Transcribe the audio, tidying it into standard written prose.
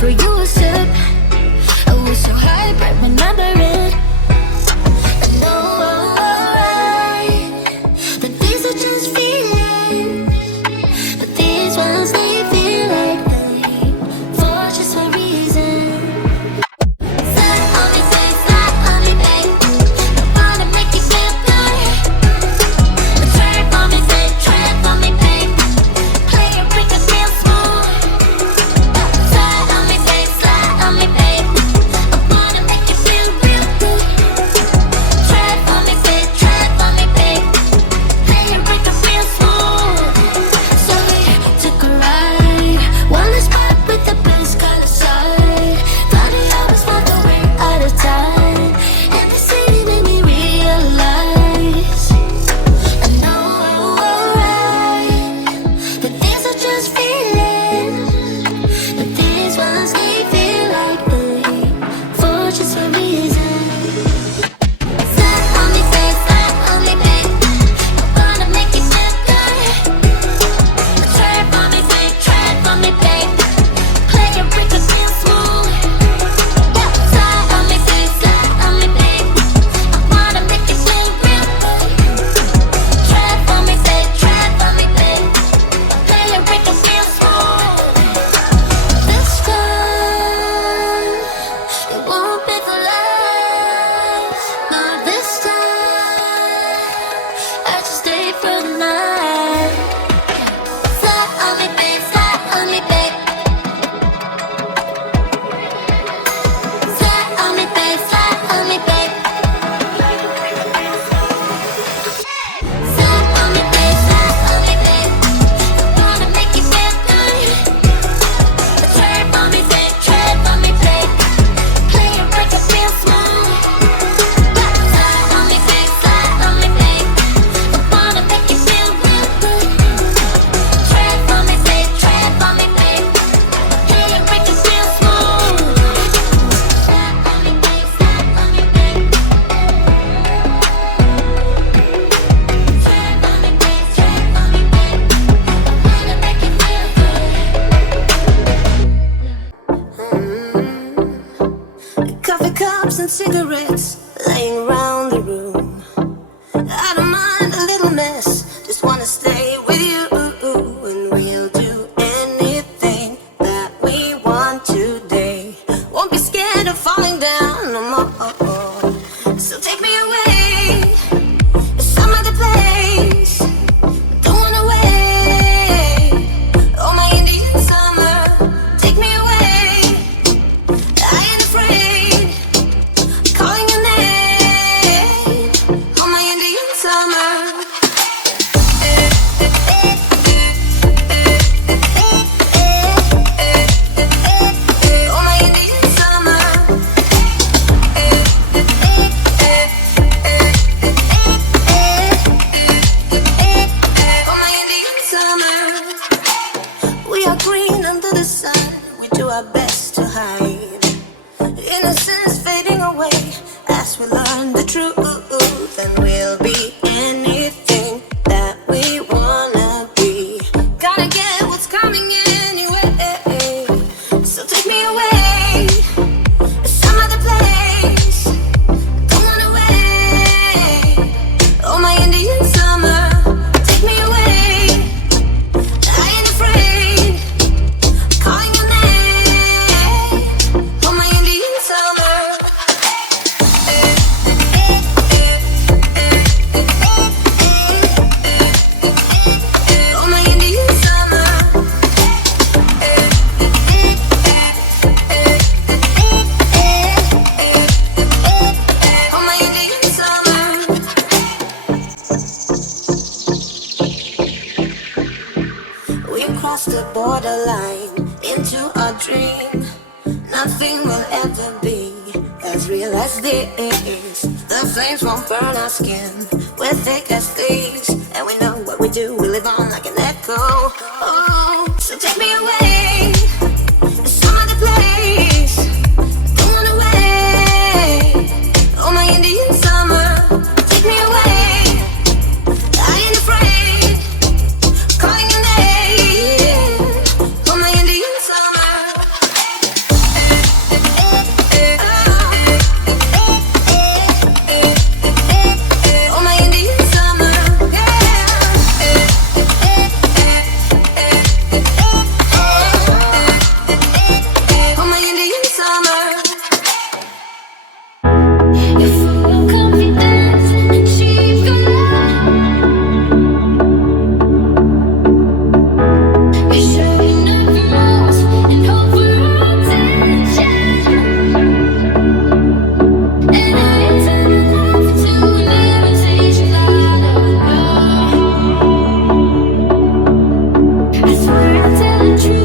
offer you a sip. I was so high, but remember it. I know that these are just feelings, but these ones they feel like the leap for just a reason. Fly on me, babe, fly on me, babe. I wanna make you feel good. Twerk on me, babe, twerk on me, babe. Play a break, it feel smooth. Fly on me, babe, fly on me, babe. I wanna make you feel real good. Twerk on me, babe, twerk on me, babe. Play a break, it feel smooth. So we took a ride, one spot with the best color side. Thought we always found the way out of time, and the city made me realize. I know that these are just feelings, but these ones they feel like the leap for just a reason. Fly on me, babe, fly on me, babe. I wanna make you feel good. Twerk on me, babe, twerk on me, babe. Play a break, it feel smooth. Fly on me, babe, fly on me, babe. I wanna make you feel real good. Twerk on me, babe, twerk on me, babe. Play a break, it feel smooth. This time, it won't be the last. No, this time, I just stay for the night. Fly on me, babe, fly on me, babe. Fly on me, babe, fly on me, babe. Fly on me, babe, fly on me, babe. I wanna make you feel good. Twerk on me, babe, twerk on me, babe. Play a break, it feel smooth. Fly on me, babe, fly on me, babe. I wanna make you feel real good. Twerk on me, babe, twerk on me, babe. Play a break, it feel smooth. Fly on me, babe, fly on me, babe. Twerk on me, babe, twerk on me, babe. I wanna make you feel good. Coffee cups and cigarettes laying around the room. I don't mind a little mess, just wanna stay with you. And we'll do anything that we want today. Won't be scared of falling down no more. So take me away to some other place. Don't wanna wait. Oh, my Indian summer, take me away. I ain't afraid, calling your name. Oh, my Indian summer. Oh, my Indian summer. Oh, my Indian summer. We are green under the sun. We do our best to hide innocence fading away as we learn the truth. And we'll be anything that we wanna be. Gotta get what's coming anyway. So take me away to some other place. Don't wanna wait. Oh, my Indian summer, take me away. I ain't afraid, calling your name. Oh, my Indian summer. Oh, my Indian summer. Oh, my Indian summer. We crossed the borderline into our dream. Nothing will ever be as real as this. The flames won't burn our skin. We're thick as thieves, and we know what we do. We live on like an echo. Oh, so take me away to some other place. Don't wanna wait. Oh, my Indian summer, take me away. I ain't afraid, calling your name. Oh, my Indian summer. swear I'll tell the truth.